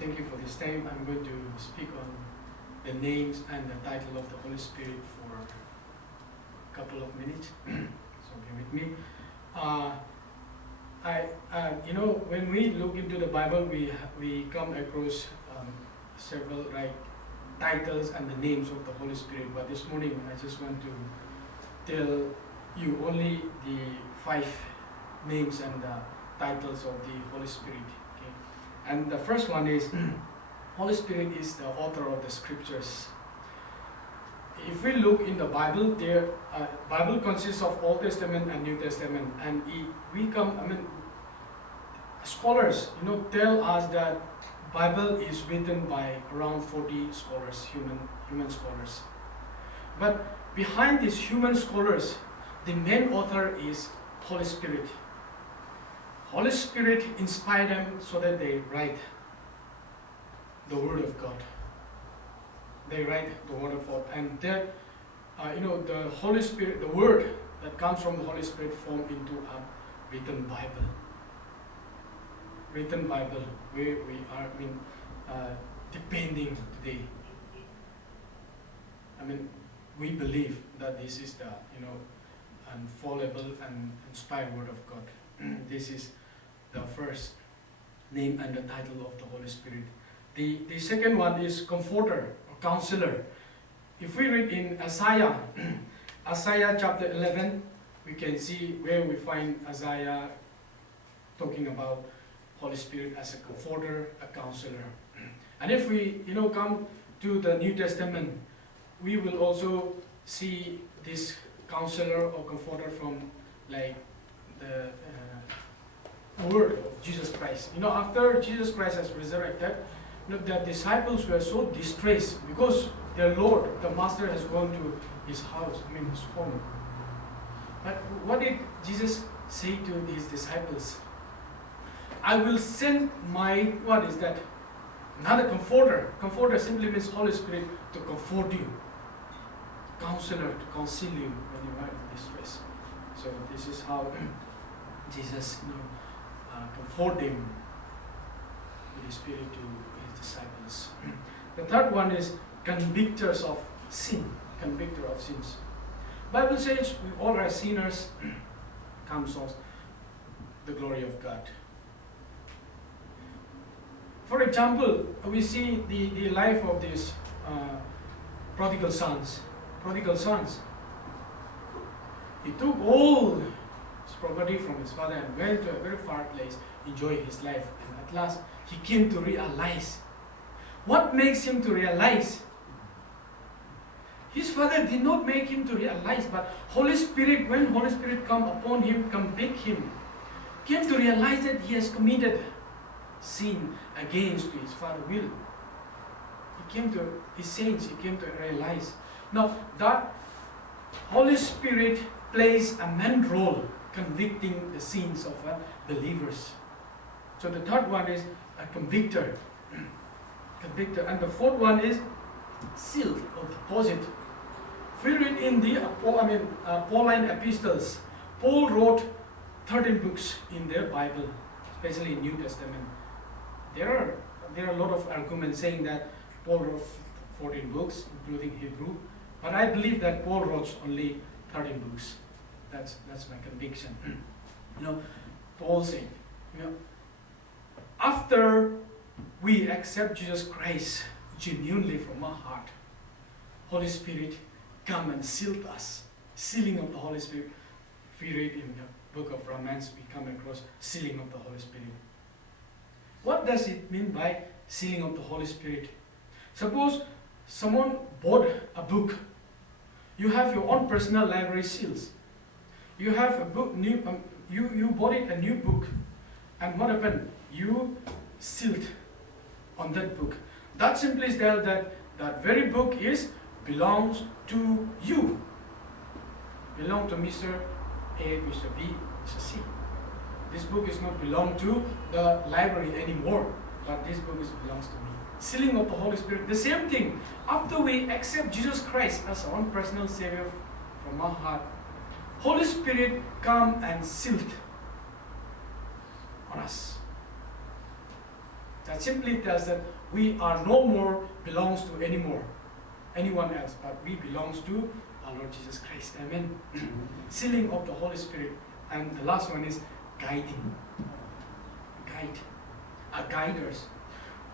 Thank you for this time. I'm going to speak on the names and the title of the Holy Spirit for a couple of minutes. So be with me. When we look into the Bible, we come across several titles and the names of the Holy Spirit. But this morning, I just want to tell you only the 5 names and the titles of the Holy Spirit. Okay? And the first one is Holy Spirit is the author of the scriptures. If we look in the Bible, Bible consists of Old Testament and New Testament, and scholars, tell us that Bible is written by around 40 scholars, human scholars. But behind these human scholars, the main author is Holy Spirit. Holy Spirit inspired them so that they write the Word of God. They write the Word of God, and that the Holy Spirit, the Word that comes from the Holy Spirit, form into a written Bible. Written Bible, where we are depending today. We believe that this is the infallible and inspired Word of God. This is the first name and the title of the Holy Spirit. The second one is Comforter or Counselor. If we read in Isaiah, Isaiah chapter 11, we can see where we find Isaiah talking about Holy Spirit as a comforter, a counselor. And if we come to the New Testament, we will also see this counselor or comforter from the word of Jesus Christ. After Jesus Christ has resurrected, the disciples were so distressed because their Lord, the Master, has gone to his house, his home. But what did Jesus say to his disciples? I will send my, another comforter. Comforter simply means Holy Spirit to comfort you. Counselor to counsel you when you are in distress. So this is how Jesus comforted him with his Spirit to his disciples. The third one is convictors of sin. Convictor of sins. Bible says we all are sinners, comes of the glory of God. For example, we see the life of these prodigal sons. Prodigal sons. He took all his property from his father and went to a very far place, enjoyed his life, and at last he came to realize. What makes him to realize? His father did not make him to realize, but Holy Spirit, when Holy Spirit come upon him, convict him, came to realize that he has committed sin against his father's will. He came to his saints, he came to realize. Now that Holy Spirit plays a main role convicting the sins of believers. So the third one is a convictor. Convictor. And the fourth one is seal or deposit. If we read in the Pauline epistles, Paul wrote 13 books in their Bible, especially in New Testament. There are a lot of arguments saying that Paul wrote 14 books, including Hebrew, but I believe that Paul wrote only 13 books. That's my conviction. Paul said, after we accept Jesus Christ genuinely from our heart, Holy Spirit come and sealed us. Sealing of the Holy Spirit. If we read in the book of Romans, we come across sealing of the Holy Spirit. What does it mean by sealing of the Holy Spirit? Suppose someone bought a book. You have your own personal library seals. You have a book, you bought it a new book. And what happened? You sealed on that book. That simply tells that that very book belongs to you. Belong to Mr. A, Mr. B, Mr. C. This book is not belong to the library anymore, but this book belongs to me. Sealing of the Holy Spirit, the same thing. After we accept Jesus Christ as our own personal Savior from our heart, Holy Spirit come and sealed on us. That simply tells that we are no more belongs to anyone else, but we belongs to our Lord Jesus Christ. Amen. Sealing of the Holy Spirit. And the last one is guiding. Guiders.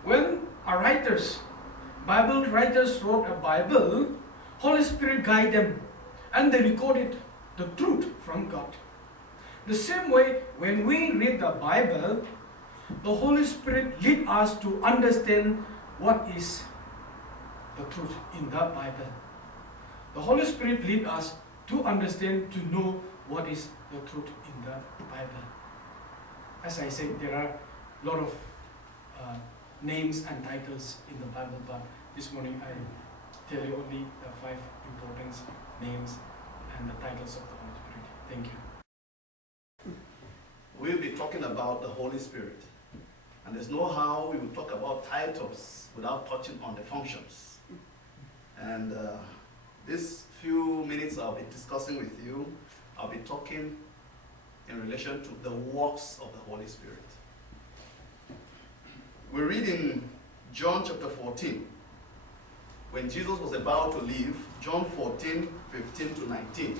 When Bible writers wrote a Bible, Holy Spirit guide them and they recorded the truth from God. The same way, when we read the Bible, the Holy Spirit lead us to understand what is the truth in the Bible. The Holy Spirit lead us to understand, to know what is the truth in the Bible. As I said, there are a lot of names and titles in the Bible, but this morning I tell you only the 5 important names and the titles of the Holy Spirit. Thank you. We'll be talking about the Holy Spirit. And there's no how we will talk about titles without touching on the functions. And these few minutes I'll be discussing with you, I'll be talking in relation to the works of the Holy Spirit. We read in John chapter 14, when Jesus was about to leave, John 14, 15 to 19.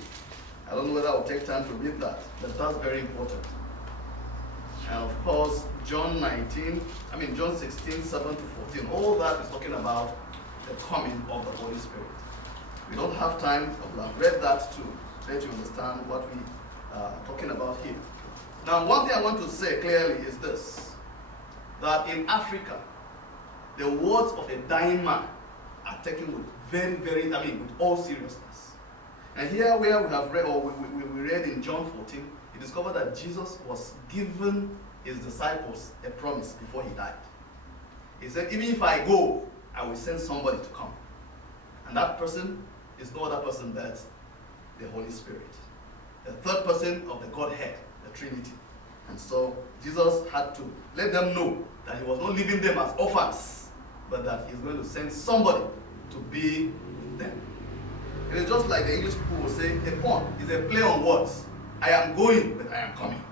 I don't know whether I'll take time to read that, but that's very important. And of course, John 16, 7 to 14, all that is talking about the coming of the Holy Spirit. We don't have time, but I've read that to let you understand what we are talking about here. Now, one thing I want to say clearly is this, that in Africa, the words of a dying man are taken with with all seriousness. And here where we have read, or we read in John 14, we discovered that Jesus was given his disciples a promise before he died. He said, even if I go, I will send somebody to come. And that person is no other person but the Holy Spirit, the third person of the Godhead, the Trinity. And so Jesus had to let them know that he was not leaving them as orphans, but that he's going to send somebody to be with them. It is just like the English people will say, a pun is a play on words. I am going, but I am coming.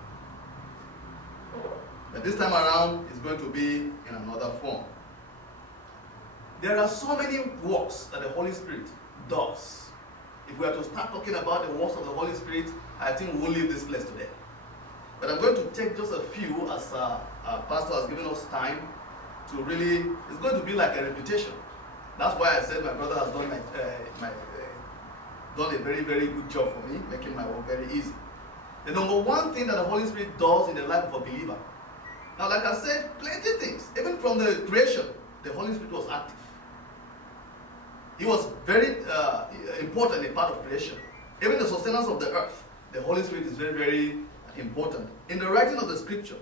But this time around, it's going to be in another form. There are so many works that the Holy Spirit does. If we are to start talking about the works of the Holy Spirit, I think we won't leave this place today. But I'm going to take just a few as our pastor has given us time to really, it's going to be like a repetition. That's why I said my brother has done done a very, very good job for me, making my work very easy. The number one thing that the Holy Spirit does in the life of a believer. Now, like I said, plenty of things. Even from the creation, the Holy Spirit was active. He was very important in part of creation. Even the sustenance of the earth, the Holy Spirit is very, very important. In the writing of the scripture,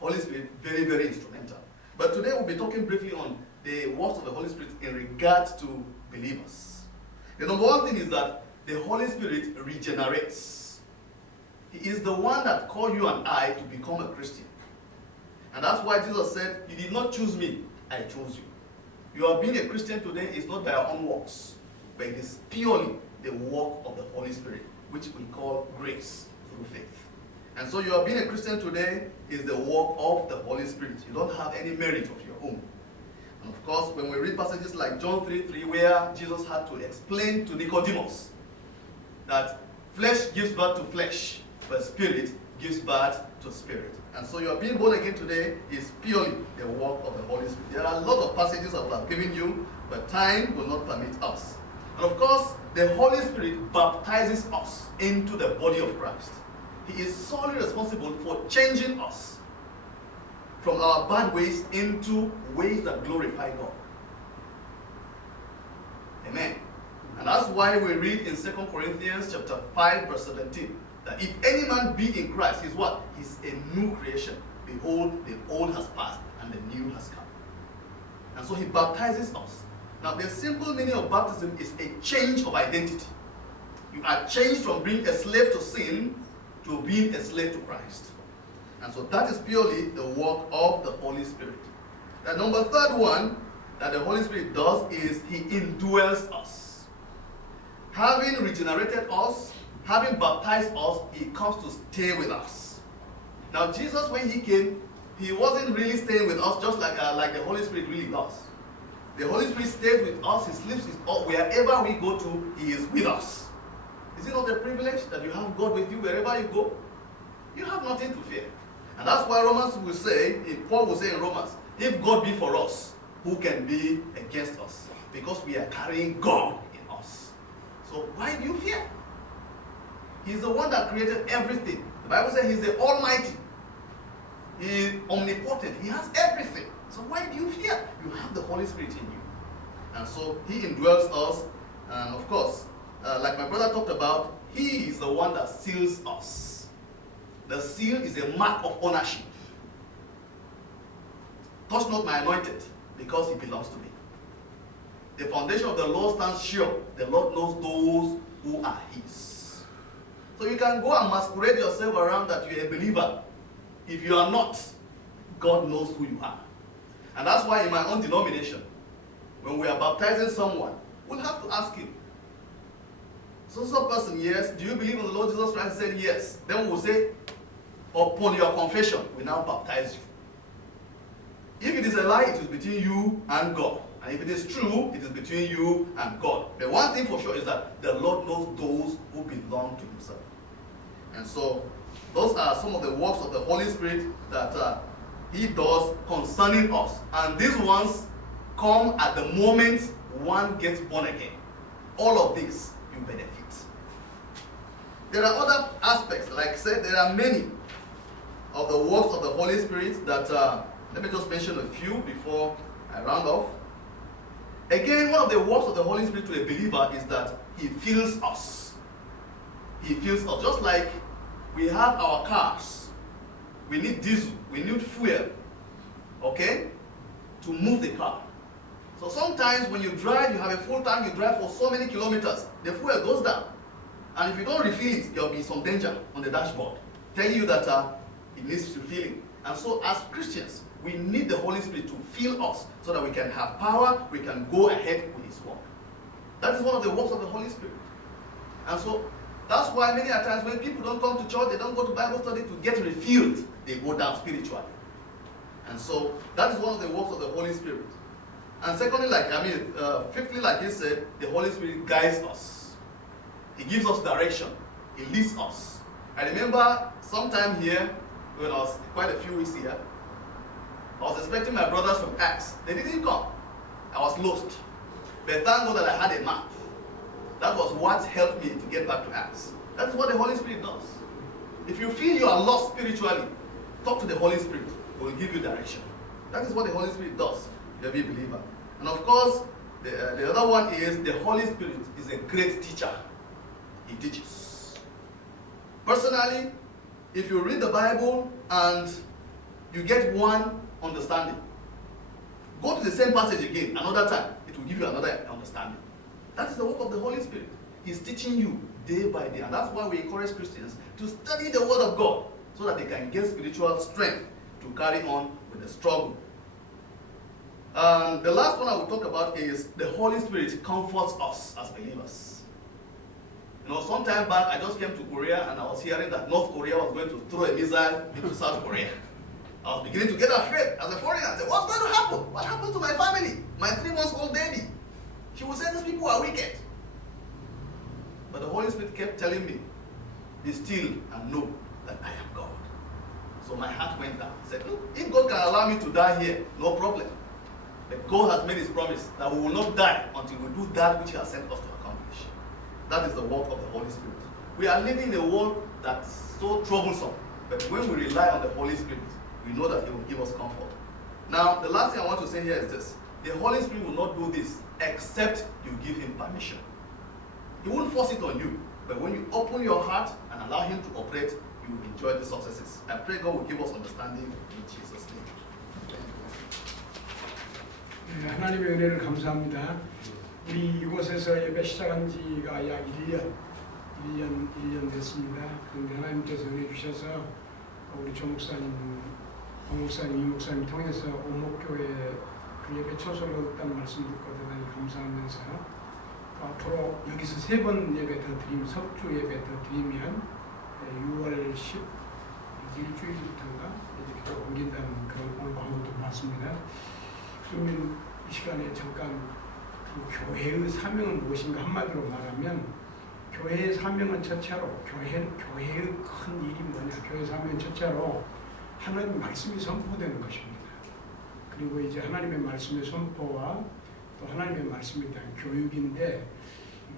Holy Spirit, very, very instrumental. But today we'll be talking briefly on the works of the Holy Spirit in regards to believers. The number one thing is that the Holy Spirit regenerates. He is the one that called you and I to become a Christian. And that's why Jesus said, you did not choose me, I chose you. You are being a Christian today is not by your own works, but it is purely the work of the Holy Spirit, which we call grace through faith. And so you are being a Christian today is the work of the Holy Spirit. You don't have any merit of your own. And of course, when we read passages like John 3:3, where Jesus had to explain to Nicodemus that flesh gives birth to flesh, but spirit gives birth to spirit. And so your being born again today is purely the work of the Holy Spirit. There are a lot of passages I would have given you, but time will not permit us. And of course, the Holy Spirit baptizes us into the body of Christ. He is solely responsible for changing us from our bad ways into ways that glorify God. Amen. And that's why we read in 2 Corinthians chapter 5, verse 17, that if any man be in Christ, he's what? He's a new creation. Behold, the old has passed and the new has come. And so he baptizes us. Now the simple meaning of baptism is a change of identity. You are changed from being a slave to sin to being a slave to Christ. And so that is purely the work of the Holy Spirit. The number third one that the Holy Spirit does is he indwells us. Having regenerated us, having baptized us, he comes to stay with us. Now Jesus, when he came, he wasn't really staying with us just like the Holy Spirit really does. The Holy Spirit stays with us. He lives with us. Wherever we go to, he is with us. Is it not a privilege that you have God with you wherever you go? You have nothing to fear. And that's why Paul will say in Romans, if God be for us, who can be against us? Because we are carrying God in us. So why do you fear? He's the one that created everything. The Bible says he's the Almighty. He is omnipotent. He has everything. So why do you fear? You have the Holy Spirit in you. And so he indwells us. And of course, like my brother talked about, he is the one that seals us. The seal is a mark of ownership. Touch not my anointed, because he belongs to me. The foundation of the Lord stands sure. The Lord knows those who are his. So you can go and masquerade yourself around that you're a believer. If you are not, God knows who you are. And that's why in my own denomination, when we are baptizing someone, we'll have to ask him, so person, yes, do you believe in the Lord Jesus Christ? He said yes. Then we'll say, upon your confession, we now baptize you. If it is a lie, it is between you and God. And if it is true, it is between you and God. But one thing for sure is that the Lord knows those who belong to himself. And so, those are some of the works of the Holy Spirit that he does concerning us. And these ones come at the moment one gets born again. All of this, you benefit. There are other aspects. Like I said, there are many of the works of the Holy Spirit that, let me just mention a few before I round off. Again, one of the works of the Holy Spirit to a believer is that he fills us. He fills us. Just like we have our cars. We need diesel. We need fuel. Okay? To move the car. So sometimes when you drive, you have a full tank, you drive for so many kilometers, the fuel goes down. And if you don't refill it, there will be some danger on the dashboard, telling you that it needs refilling. And so as Christians, we need the Holy Spirit to fill us so that we can have power, we can go ahead with his work. That is one of the works of the Holy Spirit. And so that's why many a times when people don't come to church, they don't go to Bible study to get refilled, they go down spiritually. And so that is one of the works of the Holy Spirit. And secondly, fifthly, like he said, the Holy Spirit guides us. He gives us direction. He leads us. I remember sometime here, when I was quite a few weeks here, I was expecting my brothers from Acts. They didn't come. I was lost. But thank God that I had a map. That was what helped me to get back to Acts. That is what the Holy Spirit does. If you feel you are lost spiritually, talk to the Holy Spirit. He will give you direction. That is what the Holy Spirit does, if you're a believer. And of course, the other one is the Holy Spirit is a great teacher. He teaches. Personally, if you read the Bible and you get one understanding, go to the same passage again another time. It will give you another understanding. That is the work of the Holy Spirit. He's teaching you day by day. And that's why we encourage Christians to study the Word of God so that they can get spiritual strength to carry on with the struggle. The last one I will talk about is the Holy Spirit comforts us as believers. You know, some time back, I just came to Korea and I was hearing that North Korea was going to throw a missile into South Korea. I was beginning to get afraid as a foreigner. I said, what's going to happen? What happened to my family? My 3-month-old baby? She would say, these people are wicked. But the Holy Spirit kept telling me, be still and know that I am God. So my heart went down. I said, look, if God can allow me to die here, no problem. But God has made his promise that we will not die until we do that which he has sent us to accomplish. That is the work of the Holy Spirit. We are living in a world that's so troublesome. But when we rely on the Holy Spirit, we know that he will give us comfort. Now, the last thing I want to say here is this. The Holy Spirit will not do this except you give him permission. He won't force it on you. But when you open your heart and allow him to operate, you will enjoy the successes. I pray God will give us understanding in Jesus' name. 네, 하나님의 은혜를 감사합니다. 우리 이곳에서 예배 시작한 지가 약 1년 됐습니다. 그런데 하나님께서 은혜 주셔서 우리 조 목사님, 박 목사님, 이 목사님 통해서 오목교회 그 예배 초소를 얻었다는 말씀 듣고 대단히 감사하면서 앞으로 여기서 3번 예배 더 드리면 석주 예배 더 드리면 6월 일주일부터인가 이렇게 옮긴다는 그런 오늘 광고도 봤습니다. 그러면 이 시간에 잠깐 그 교회의 사명은 무엇인가 한마디로 말하면 교회의 사명은 첫째로 교회의 큰 일이 뭐냐? 교회 사명은 첫째로 하나님 말씀이 선포되는 것입니다. 그리고 이제 하나님의 말씀의 선포와 또 하나님의 말씀에 대한 교육인데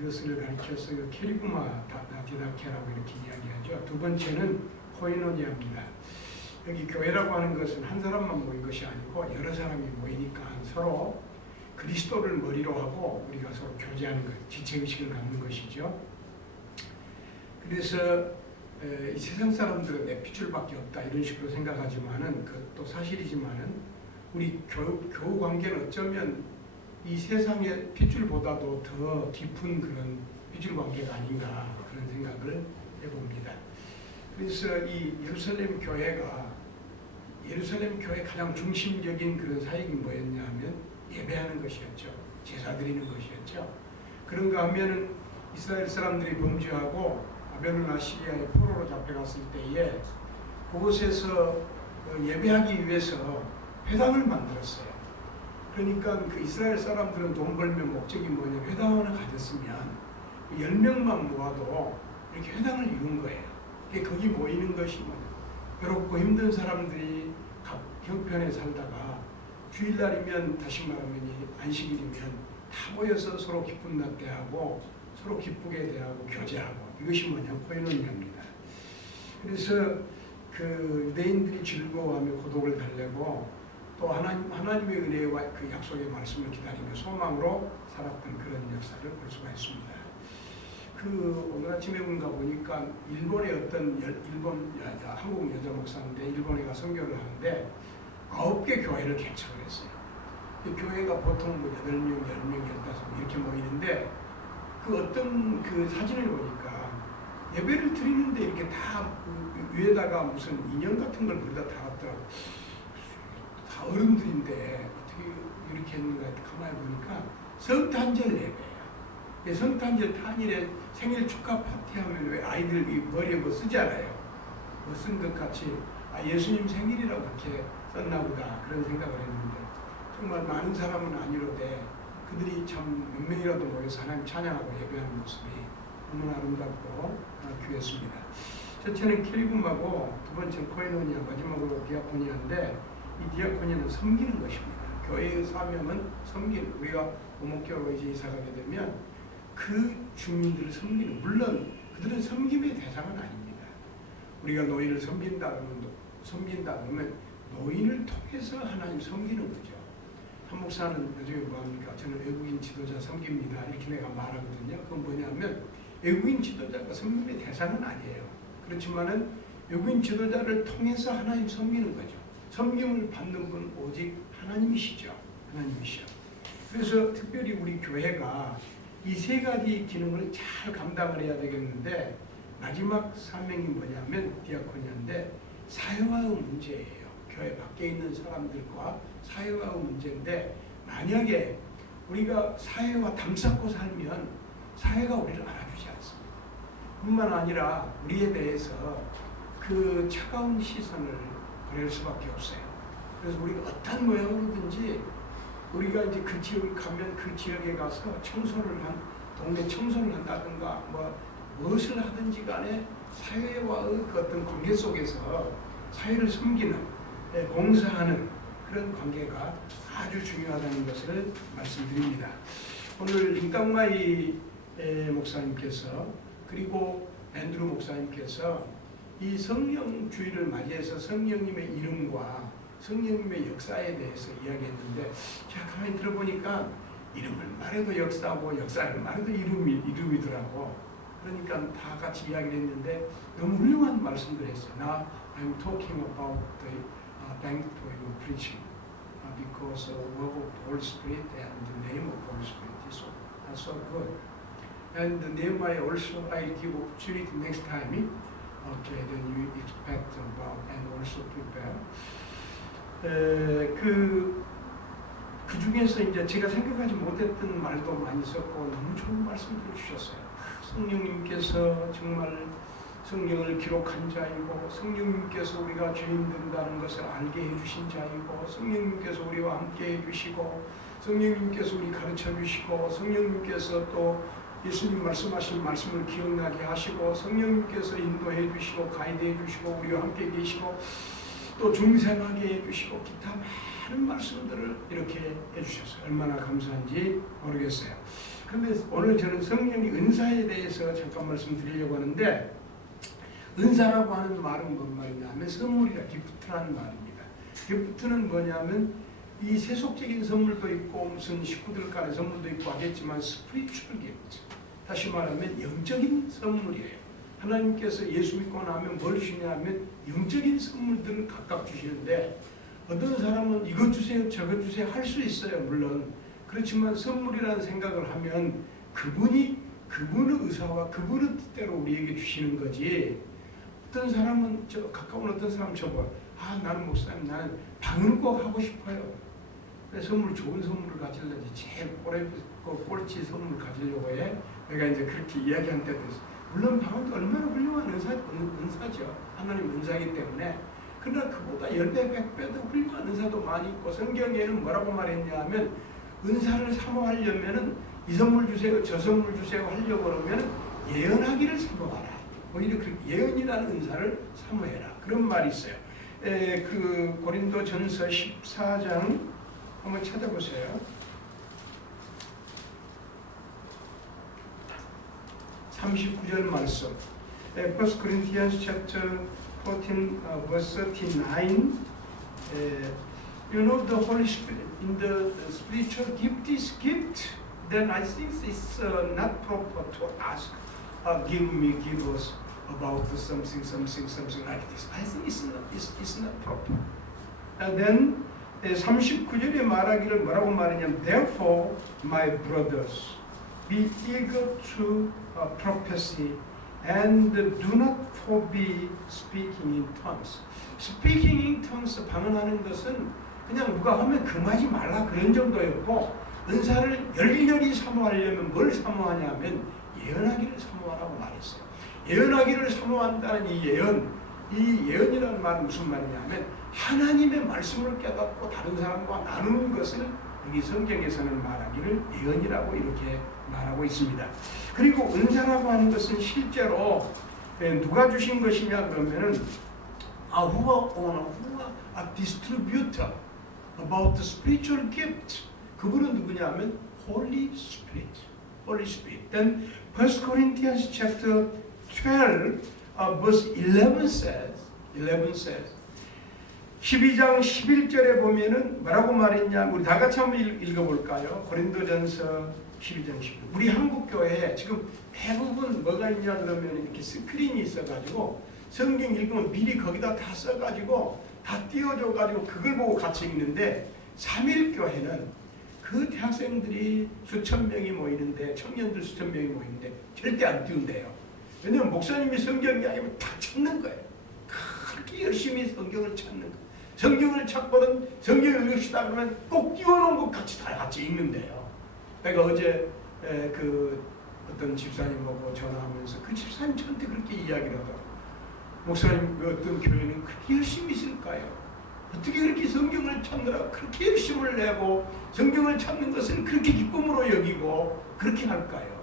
이것을 가르쳐서 캐리그마 디다케라고 이렇게 이야기하죠. 두 번째는 코이노니아입니다. 여기 교회라고 하는 것은 한 사람만 모인 것이 아니고 여러 사람이 모이니까 서로 그리스도를 머리로 하고 우리가 서로 교제하는 것, 지체의식을 갖는 것이죠. 그래서 이 세상 사람들은 내 핏줄밖에 없다 이런 식으로 생각하지만은 그것도 사실이지만은 우리 교우 관계는 어쩌면 이 세상의 핏줄보다도 더 깊은 그런 핏줄 관계가 아닌가 그런 생각을 해봅니다. 그래서 이 예루살렘 교회 가장 중심적인 그런 사역이 뭐였냐면 예배하는 것이었죠. 제사 드리는 것이었죠. 그런가 하면은 이스라엘 사람들이 범죄하고 바벨론 아시리아의 포로로 잡혀갔을 때에 그곳에서 예배하기 위해서 회당을 만들었어요. 그러니까 그 이스라엘 사람들은 돈 벌면 목적이 뭐냐, 회당 하나 가졌으면 10명만 모아도 이렇게 회당을 이룬 거예요. 거기 모이는 것이 외롭고 힘든 사람들이 형편에 살다가 주일날이면 다시 말하면 안식일이면 다 모여서 서로 기쁜 낙대하고 서로 기쁘게 대하고 교제하고 이것이 뭐냐, 코이노니아입니다. 그래서 그 유대인들이 즐거워하며 고독을 달래고 또 하나님의 은혜와 그 약속의 말씀을 기다리며 소망으로 살았던 그런 역사를 볼 수가 있습니다. 그 오늘 아침에 뭔가 보니까 일본의 어떤 한국 여자 목사인데 일본에 가 선교를 하는데 9개 교회를 개척을 했어요. 그 교회가 보통 뭐 8명, 10명, 15명 이렇게 모이는데 그 어떤 그 사진을 보니까 예배를 드리는데 이렇게 다 위에다가 무슨 인형 같은 걸 거기다 달았더라고. 다 어른들인데 어떻게 이렇게 했는가 가만히 보니까 성탄절 예배예요. 성탄절 탄일에 생일 축하 파티하면 왜 아이들 머리에 뭐 쓰잖아요. 뭐 쓴 것 같이 예수님 생일이라고 이렇게 썼나 보다 그런 생각을 했는데 정말 많은 사람은 아니로되 그들이 참 몇 명이라도 모여서 하나님 찬양하고 예배하는 모습이 너무나 아름답고 귀했습니다. 첫째는 캐리굼하고 두 번째는 코이노니아, 마지막으로 디아코니아인데 이 디아코니아는 섬기는 것입니다. 교회의 사명은 섬기는, 우리가 오목교로 이제 이사가게 되면 그 주민들을 섬기는, 물론 그들은 섬김의 대상은 아닙니다. 우리가 노인을 섬긴다 그러면 노인을 통해서 하나님 섬기는 거죠. 한 목사는 요즘에 뭐합니까? 저는 외국인 지도자 섬깁니다 이렇게 내가 말하거든요. 그건 뭐냐면 외국인 지도자가 섬김의 대상은 아니에요. 그렇지만은 외국인 지도자를 통해서 하나님 섬기는 거죠. 섬김을 받는 분 오직 하나님이시죠. 하나님이시죠. 그래서 특별히 우리 교회가 이 세 가지 기능을 잘 감당을 해야 되겠는데 마지막 사명이 뭐냐면 디아코니아인데 사회화의 문제예요. 교회 밖에 있는 사람들과 사회화의 문제인데 만약에 우리가 사회와 담쌓고 살면 사회가 우리를 알아주지 않습니다. 뿐만 아니라 우리에 대해서 그 차가운 시선을 보낼 수밖에 없어요. 그래서 우리가 어떤 모양으로든지 우리가 이제 그 지역을 가면 그 지역에 가서 동네 청소를 한다든가 무엇을 하든지 간에 사회와의 그 어떤 관계 속에서 사회를 섬기는, 봉사하는 그런 관계가 아주 중요하다는 것을 말씀드립니다. 오늘 링땅마이 목사님께서 그리고 앤드루 목사님께서 이 성령 주일을 맞이해서 성령님의 이름과 성령님의 역사에 대해서 이야기했는데 제가 가만히 들어보니까 이름을 말해도 역사고 역사를 말해도 이름이더라고. 그러니까 다 같이 이야기를 했는데 너무 훌륭한 말씀들 했어요. Now I'm talking about the thank for your preaching because of the work of the Holy Spirit and the name of the Holy Spirit is so good. And the name I also I give opportunity next time. Okay, then you expect about and also prepare. 그 중에서 이제 제가 생각하지 못했던 말도 많이 썼고 너무 좋은 말씀들을 주셨어요. 성령님께서 정말 성경을 기록한 자이고 성령님께서 우리가 죄인 된다는 것을 알게 해주신 자이고 성령님께서 우리와 함께 해주시고 성령님께서 우리 가르쳐 주시고 성령님께서 또 예수님 말씀하신 말씀을 기억나게 하시고 성령님께서 인도해 주시고 가이드해 주시고 우리와 함께 계시고 또 중생하게 해주시고 기타 많은 말씀들을 이렇게 해주셔서 얼마나 감사한지 모르겠어요. 그런데 오늘 저는 성령의 은사에 대해서 잠깐 말씀드리려고 하는데 은사라고 하는 말은 뭔 말이냐면 선물이라 기프트라는 말입니다. 기프트는 뭐냐면 이 세속적인 선물도 있고 무슨 식구들 간의 선물도 있고 하겠지만 스피리추얼 기프트, 다시 말하면 영적인 선물이에요. 하나님께서 예수 믿고 나면 뭘 주냐면 영적인 선물들을 각각 주시는데 어떤 사람은 이것 주세요 저것 주세요 할 수 있어요. 물론 그렇지만 선물이라는 생각을 하면 그분의 의사와 그분의 뜻대로 우리에게 주시는 거지. 어떤 사람은 가까운 어떤 사람 저거 나는 목사님 나는 방언 꼭 하고 싶어요. 선물 좋은 선물을 가지려지 제일 꼴찌 선물 가지려고 해. 내가 이제 그렇게 이야기한 때도 있어. 물론 방언도 얼마나 훌륭한 은사죠. 하나님 은사이기 때문에. 그러나 그보다 10배, 100배도 훌륭한 은사도 많이 있고 성경에는 뭐라고 말했냐 하면 은사를 사모하려면 이 선물 주세요 저 선물 주세요 하려고 그러면 예언하기를 사모하라. 오히려 그 예언이라는 은사를 사모해라. 그런 말이 있어요. 그 고린도전서 14장 한번 찾아보세요. 39절 말씀. 1 Corinthians chapter 14 verse 39. You know the Holy Spirit in the spiritual gift is gift. Then I think it's not proper to ask, give us about something like this. I think it's not proper. And then 39절에 말하기를 뭐라고 말하냐면 Therefore, my brothers, be eager to prophecy and do not forbid speaking in tongues. Speaking in tongues 방언하는 것은 그냥 누가 하면 금하지 말라 그런 정도였고 은사를 열렬히 사모하려면 뭘 사모하냐면 예언하기를 사모하라고 말했어요. 예언하기를 사모한다는 이 예언이라는 말은 무슨 말이냐면 하나님의 말씀을 깨닫고 다른 사람과 나누는 것을 여기 성경에서는 말하기를 예언이라고 이렇게 말하고 있습니다. 그리고 은사라고 하는 것은 실제로 누가 주신 것이냐 그러면은 who are distributor about the spiritual gift. 그분은 누구냐면 Holy Spirit. Holy Spirit. Then 1 Corinthians chapter 12 verse 11 says 12장 11절에 보면은 뭐라고 말했냐? 우리 다 같이 한번 읽어볼까요? 고린도전서 12장 11절. 우리 한국 교회에 지금 대부분 뭐가 있냐 그러면 이렇게 스크린이 있어가지고 성경 읽으면 미리 거기다 다 써가지고 다 띄워줘가지고 그걸 보고 같이 읽는데 3.1교회는 그 대학생들이 수천 명이 모이는데 청년들 수천 명이 모이는데 절대 안 띄운대요. 왜냐면 목사님이 성경 이야기하면 다 찾는 거예요. 그렇게 열심히 성경을 찾는 거예요. 성경을 찾고는 성경을 읽읍시다 그러면 꼭 띄워놓은 것 다 같이 읽는데요. 내가 어제 그 어떤 집사님하고 전화하면서 그 집사님 저한테 그렇게 이야기를 하더라고요. 목사님 그 어떤 교회는 그렇게 열심히 있을까요? 어떻게 그렇게 성경을 찾느라 그렇게 열심을 내고 성경을 찾는 것을 그렇게 기쁨으로 여기고 그렇게 할까요?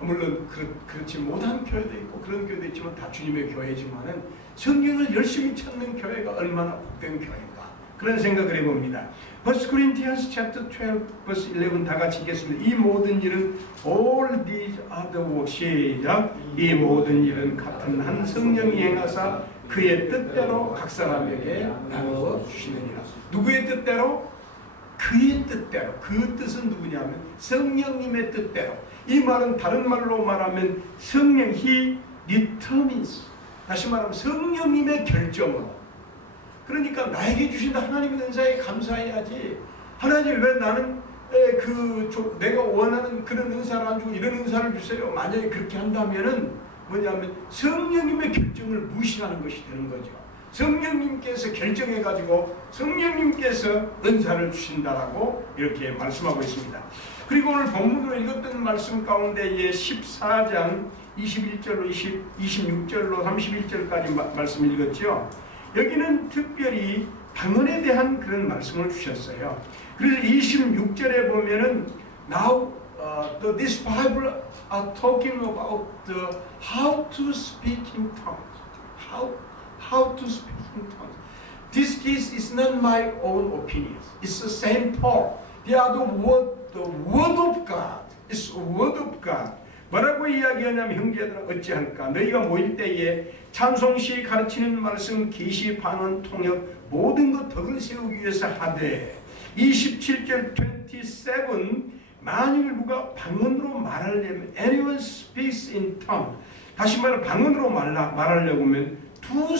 물론 그렇지 못한 교회도 있고 그런 교회도 있지만 다 주님의 교회지만은 성경을 열심히 찾는 교회가 얼마나 복된 교회인가 그런 생각을 해봅니다. 1 Corinthians chapter 12 verse 11 다 같이 읽겠습니다. 이 모든 일은 all these other works 시작. 이 모든 일은 같은 한 성령이 행하사 그의 뜻대로 각 사람에게 나누어 주시느니라. 누구의 뜻대로? 그의 뜻대로. 그 뜻은 누구냐면 성령님의 뜻대로. 이 말은 다른 말로 말하면 성령 He determines. 다시 말하면 성령님의 결정으로. 그러니까 나에게 주신 하나님의 은사에 감사해야지. 하나님 왜 나는 내가 원하는 그런 은사를 안 주고 이런 은사를 주세요. 만약에 그렇게 한다면은 뭐냐면 성령님의 결정을 무시하는 것이 되는 거죠. 성령님께서 결정해가지고 성령님께서 은사를 주신다라고 이렇게 말씀하고 있습니다. 그리고 오늘 본문으로 읽었던 말씀 가운데 14장 21절로 26절로 31절까지 말씀 읽었죠. 여기는 특별히 방언에 대한 그런 말씀을 주셨어요. 그래서 26절에 보면은 now this Bible are talking about how to speak in tongues. How to speak in tongues. This case is not my own opinion. It's the Saint Paul. They are the word of God. It's the word of God. 뭐라고 이야기하냐면 형제들아 어찌할까 너희가 모일 때에 찬송시 가르치는 말씀 계시 반언 통역 모든 것 덕을 세우기 위해서 하되 27절 27 만일 누가 방언으로 말하려면 anyone speaks in tongue 다시 말해 방언으로 말하려고 하면 두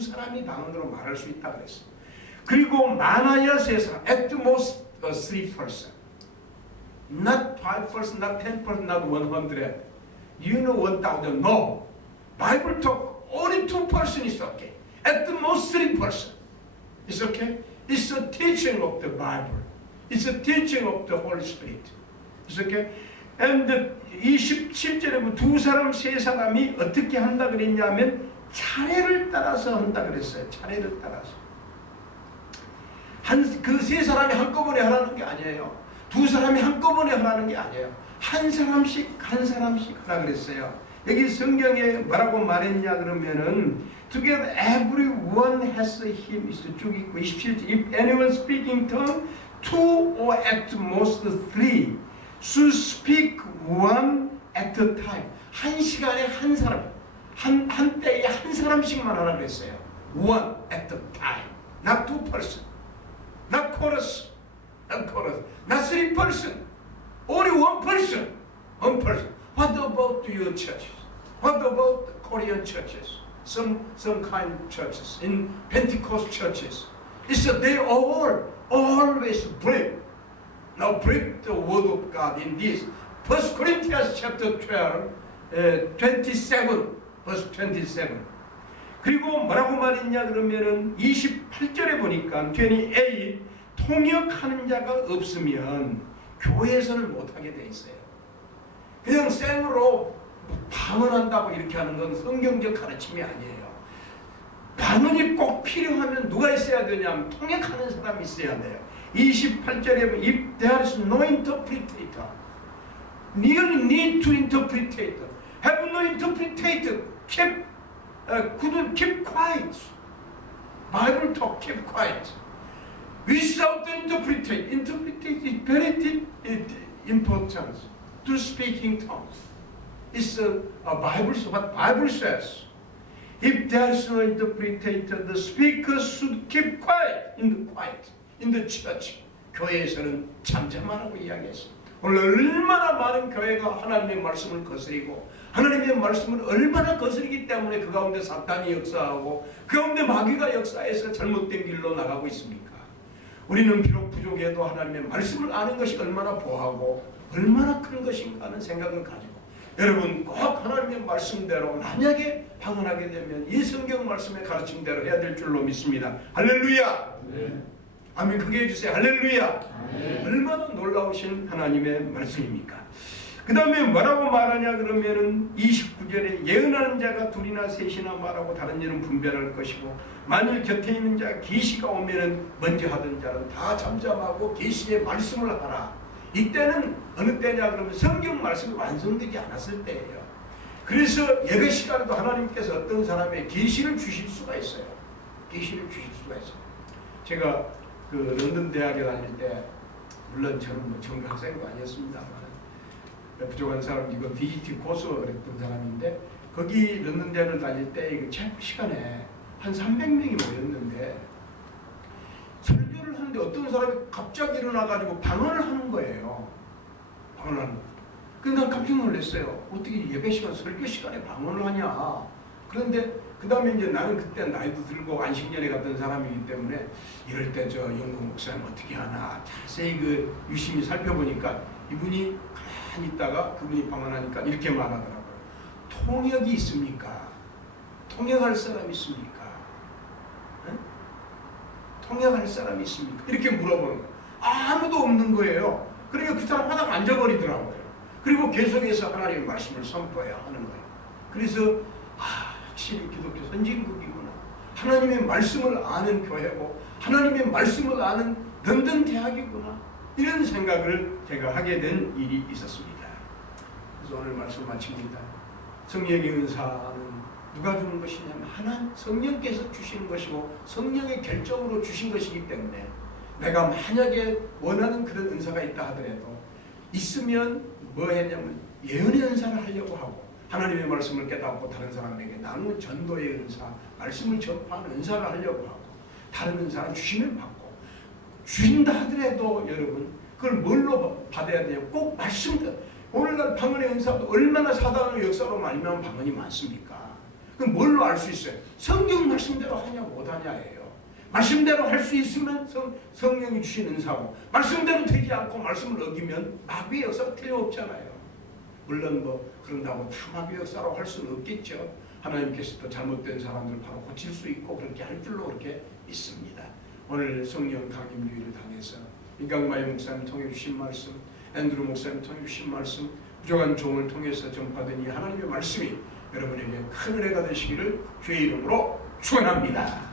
사람이 방언으로 말할 수 있다 그랬어. 그리고 많아야 세 사람 at the most 3%. Not 5%, not 10%, not 100. You know 1,000. No. Bible talk, only 2% is okay. At the most 3%. It's okay. It's a teaching of the Bible. It's a teaching of the Holy Spirit. It's okay. And 27절에 보면 두 사람, 세 사람이 어떻게 한다 그랬냐면 차례를 따라서 한다 그랬어요. 차례를 따라서. 그 세 사람이 한꺼번에 하라는 게 아니에요. 두 사람이 한꺼번에 하라는 게 아니에요. 한 사람씩 하라 그랬어요. 여기 성경에 뭐라고 말했냐 그러면은 together everyone has a hymn 쭉 있고 27절 if anyone speaking tongue two or at most three should speak one at a time. 한 시간에 한 사람 한 때에 한 사람씩만 하라 그랬어요. One at a time. Not two person. Not chorus. Not chorus. Not three person. Only one person. One person. What about your churches? What about the Korean churches? Some kind of churches. In Pentecost churches. It's that they always break. Now break the word of God in this. 1 Corinthians chapter 12, 27. verse 27. 그리고 뭐라고 말했냐 그러면은 28절에 보니까 28 통역하는 자가 없으면 교회에서는 못하게 돼 있어요. 그냥 생으로 방언한다고 이렇게 하는 건 성경적 가르침이 아니에요. 방언이 꼭 필요하면 누가 있어야 되냐면 통역하는 사람이 있어야 돼요. 28절에 보면 if there is no interpreter, you need to interpret. Have no interpreter. Couldn't keep quiet. Bible talk, keep quiet. Without the interpretation is very important to speaking tongues. It's a Bible, what Bible says. If there is no interpreter, the speaker should keep quiet in the church. 교회에서는 잠잠하라고 이야기했습니다. 오늘 얼마나 많은 교회가 하나님의 말씀을 거스리고 하나님의 말씀을 얼마나 거스리기 때문에 그 가운데 사탄이 역사하고 그 가운데 마귀가 역사해서 잘못된 길로 나가고 있습니까? 우리는 비록 부족해도 하나님의 말씀을 아는 것이 얼마나 보하고 얼마나 큰 것인가 하는 생각을 가지고 여러분 꼭 하나님의 말씀대로 만약에 방언하게 되면 이 성경 말씀의 가르침대로 해야 될 줄로 믿습니다. 할렐루야. 네. 아멘. 크게 해주세요. 할렐루야. 네. 얼마나 놀라우신 하나님의 말씀입니까? 그 다음에 뭐라고 말하냐 그러면은 29절에 예언하는 자가 둘이나 셋이나 말하고 다른 일은 분별할 것이고 만일 곁에 있는 자 계시가 오면은 먼저 하던 자는 다 잠잠하고 계시의 말씀을 하라. 이때는 어느 때냐 그러면 성경 말씀이 완성되지 않았을 때예요. 그래서 예배 시간에도 하나님께서 어떤 사람의 계시를 주실 수가 있어요. 계시를 주실 수가 있어요. 제가 그 런던 대학에 다닐 때 물론 저는 뭐 전교 학생도 아니었습니다만 부족한 사람 이거 BGT 코스가 그랬던 사람인데 거기 런던 대학을 다닐 때 그 체프 시간에 한 300명이 모였는데 설교를 하는데 어떤 사람이 갑자기 일어나가지고 방언을 하는 거예요. 방언을 하는 거. 그래서 난 깜짝 놀랐어요. 어떻게 예배 시간, 설교 시간에 방언을 하냐. 그런데 그 다음에 이제 나는 그때 나이도 들고 안식년에 갔던 사람이기 때문에 이럴 때 저 영국 목사님 어떻게 하나 자세히 그 유심히 살펴보니까 이분이 가만히 있다가 그분이 방언하니까 이렇게 말하더라고요. 통역이 있습니까? 통역할 사람이 있습니까? 네? 통역할 사람이 있습니까? 이렇게 물어보는 거예요. 아무도 없는 거예요. 그러니까 그 사람 화장 앉아버리더라고요. 그리고 계속해서 하나님의 말씀을 선포해야 하는 거예요. 그래서 확실히 기독교 선진국이구나. 하나님의 말씀을 아는 교회고 하나님의 말씀을 아는 든든 대학이구나. 이런 생각을 제가 하게 된 일이 있었습니다. 그래서 오늘 말씀 마칩니다. 성령의 은사는 누가 주는 것이냐면 하나님 성령께서 주시는 것이고 성령의 결정으로 주신 것이기 때문에 내가 만약에 원하는 그런 은사가 있다 하더라도 있으면 뭐 했냐면 예언의 은사를 하려고 하고 하나님의 말씀을 깨닫고 다른 사람에게 나누는 전도의 은사, 말씀을 전파하는 은사를 하려고 하고 다른 은사는 주시면 받고 주신다 하더라도 여러분 그걸 뭘로 받아야 돼요? 꼭 말씀대로. 오늘날 방언의 은사도 얼마나 사단의 역사로 말미암은 방언이 많습니까? 그럼 뭘로 알 수 있어요? 성경 말씀대로 하냐 못하냐예요. 말씀대로 할 수 있으면 성령이 주신 은사고 말씀대로 되지 않고 말씀을 어기면 마귀의 역사가 틀림없잖아요. 물론 뭐 그런다고 다 마귀의 역사로 할 수는 없겠죠. 하나님께서 또 잘못된 사람들을 바로 고칠 수 있고 그렇게 할 줄로 그렇게 믿습니다. 오늘 성령 강림주의를 당해서 이강마이 목사님 통해 주신 말씀, 앤드루 목사님 통해 주신 말씀, 부족한 종을 통해서 전파된 이 하나님의 말씀이 여러분에게 큰 은혜가 되시기를 주의 이름으로 축원합니다.